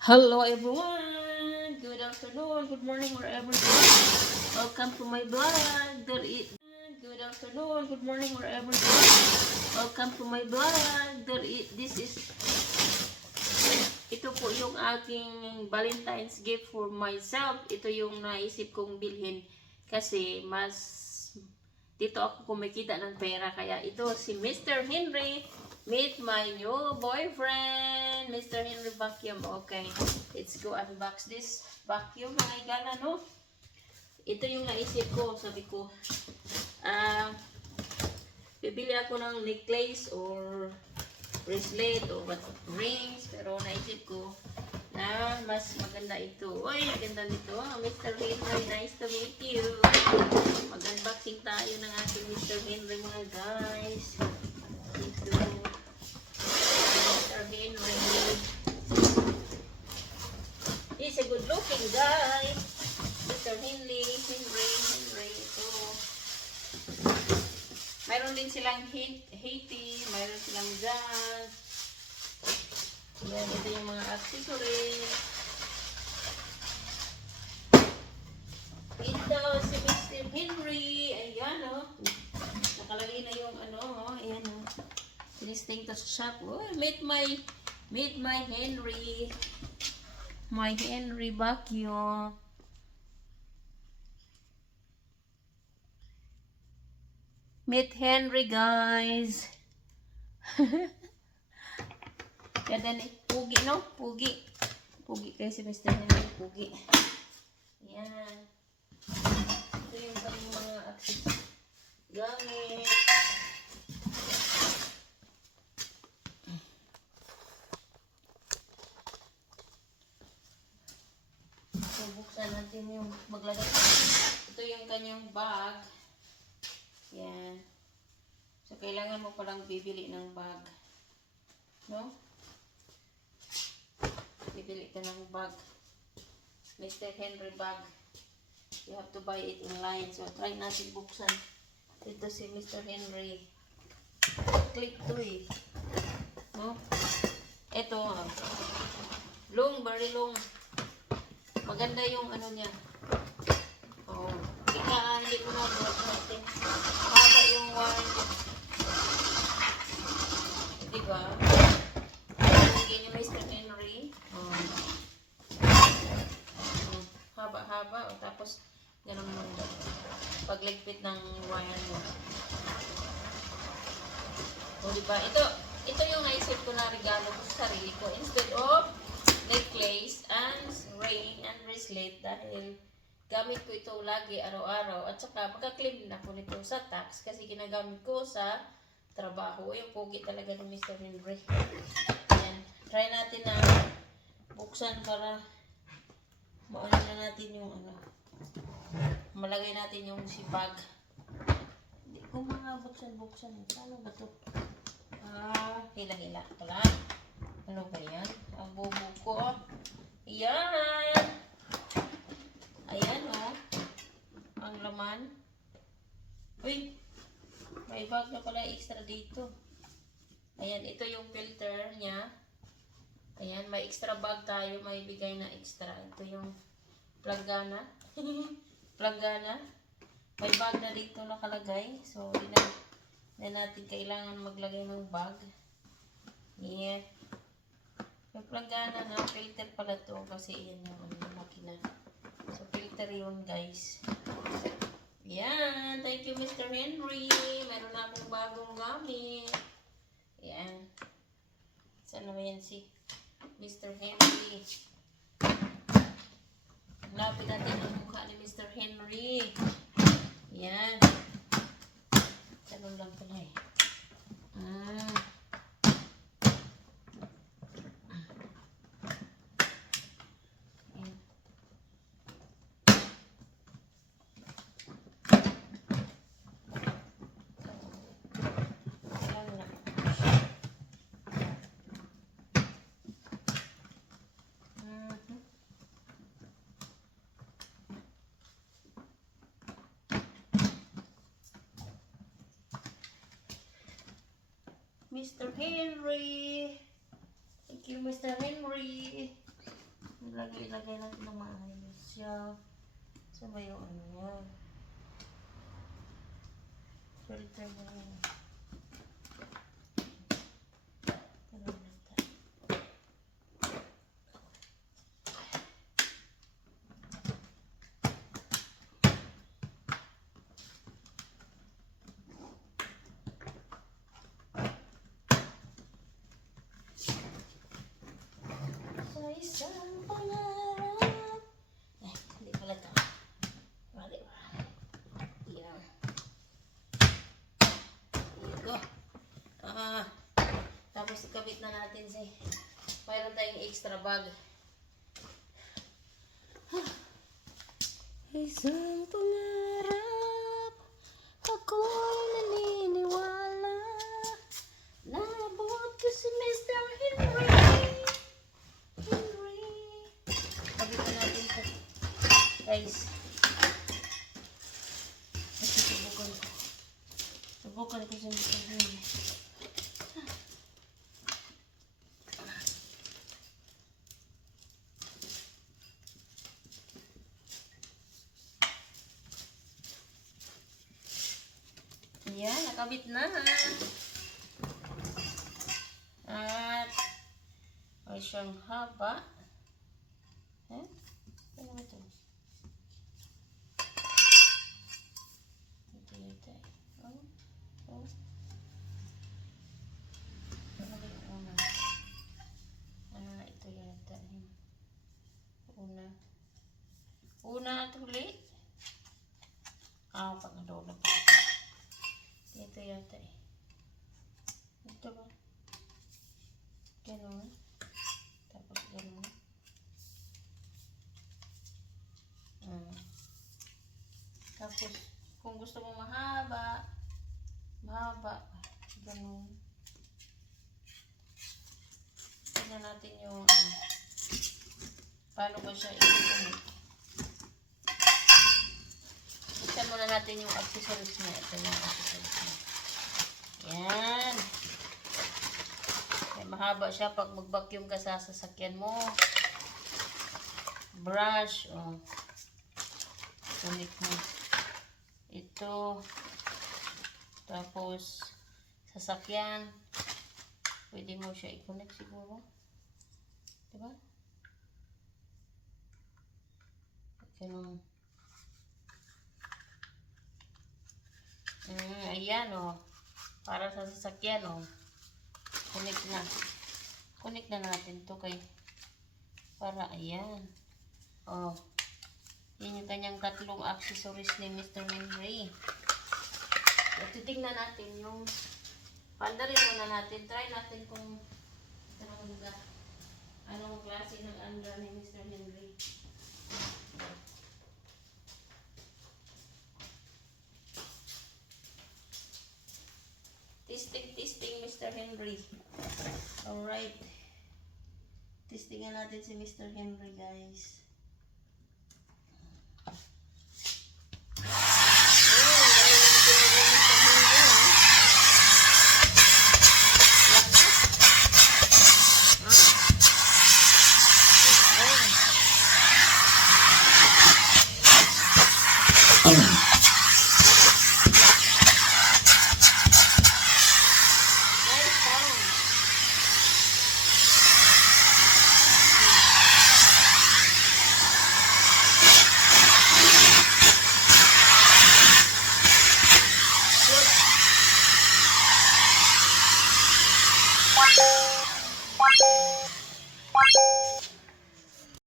Hello everyone! Good afternoon, good morning, wherever you are. Welcome to my vlog. Good afternoon, good morning, wherever you are. Welcome to my vlog. Ito po yung aking Valentine's gift for myself. Ito yung naisip kong bilhin kasi dito ako kumikita ng pera. Kaya ito si Mr. Henry. Meet my new boyfriend, Mr. Henry Vacuum. Okay, let's go unbox this vacuum. Mga igala, no? Ito yung naisip ko. Sabi ko, bibili ako ng necklace or bracelet or rings. Pero naisip ko na mas maganda ito. Uy, maganda nito. Mr. Henry, nice to meet you. Mag-unboxing tayo ng ating Mr. Henry, mga guys. Ito. Mr. Henry. He's a good looking guy. Mr. Henry. Ito. Mayroon din silang Haiti. Mayroon silang jazz. Yan, ito yung mga accessories. Ito si Mr. Henry. Ayan, oh. Nakalagay na yung ayan, oh. Sinisting to sa shop. Oh, meet my Henry. My Henry vacuum. Meet Henry, guys. Ganda ni Pugi, no? Pugi. Pugi kayo si Mr. Henry. Pugi. Yan. Ito yung kanyang mga accessories. Gamit. So, buksan natin yung maglagay. Ito yung kanyang bag. Yan. So, kailangan mo palang bibili ng bag. No? Bibili ka ng bag. Mr. Henry bag. You have to buy it online. So, try natin buksan. Ito si Mr. Henry. Click to eh. No? Ito. Long, very long. Maganda yung niya. Oh. Hindi ko na buhat natin. Haba yung wire. Diba? Hindi niyo Mr. Henry. Oh. Haba-haba. O, tapos, ganun mo. Pagligpit ng wire mo. O, diba? Ito yung naisip ko na regalo ko sa sarili ko. Instead of necklace and ring and bracelet, dahil gamit ko ito lagi araw-araw, at saka magka-claim din ako nito sa tax kasi ginagamit ko sa trabaho. Yung pogi talaga ng Mr. Henry. Ayan. Try natin na buksan para maano na natin yung malagay natin yung sipag. Hindi ko mga buksan. Paano ba ito? Hila-hila pala. Ano ba yan? Ang bobo ko. Ayan. Ayan, oh. Ang laman. Uy. May bag na pala extra dito. Ayan, ito yung filter niya. Ayan, may extra bag tayo. May bigay na extra. Ito yung planggana. Planggana. May bag na dito nakalagay. So, hindi na natin kailangan maglagay ng bag. Yeah. May planggana na. Filter pala to. Kasi yan yung makina. So, filter yun, guys. Yan. Thank you, Mr. Henry. Meron na akong bagong gamit. Yan. Saan naman yan si Mr. Henry? Lapit natin ang mukha ni Mr. Henry. Yan. Ganun lang pala eh. Mr. Henry. Thank you, Mr. Henry. ilagay natin na maayos siya. So ba yung ano niya? Filter mo yun. Sa isang pangarap. Ay, hindi pala ito. Mali ba? Yan. Ito. Tapos ikabit na natin si mayroon tayong extra bag. Isang pangarap, ako'y naniniwala na abot ko si Mr. Henry. Kabit na natin ito. Guys. Subukan ko si Mr. Henry. Ayan, nakabit na. At may siyang haba. Eh? Ano ba ito? Ito. Oh. Ano ba yung una? Ito yata. Una at huli. Pag nadulog. Ito yata eh. Ito ba? Ganun. Tapos ganun. Tapos, kung gusto mo mahaba, ganun. Tignan natin yung paano ba siya i-connect. Buksan muna natin yung accessories niya. Ito yung accessories niya. Yan. Kaya mahaba siya pag mag-vacuum ka sa sasakyan mo. Brush. Connect mo. Ito. Tapos, sasakyan. Pwede mo siya i-connect siguro. Diba? Ganun. Ayan para sa sasakyan connect na natin to para ayan yun yung kanyang tatlong accessories ni Mr. Henry. At titignan natin yung paldarin muna natin, try natin kung anong klase ng under ni Mr. Henry. Testing Mr. Henry. Alright. Testingan natin si Mr. Henry, guys.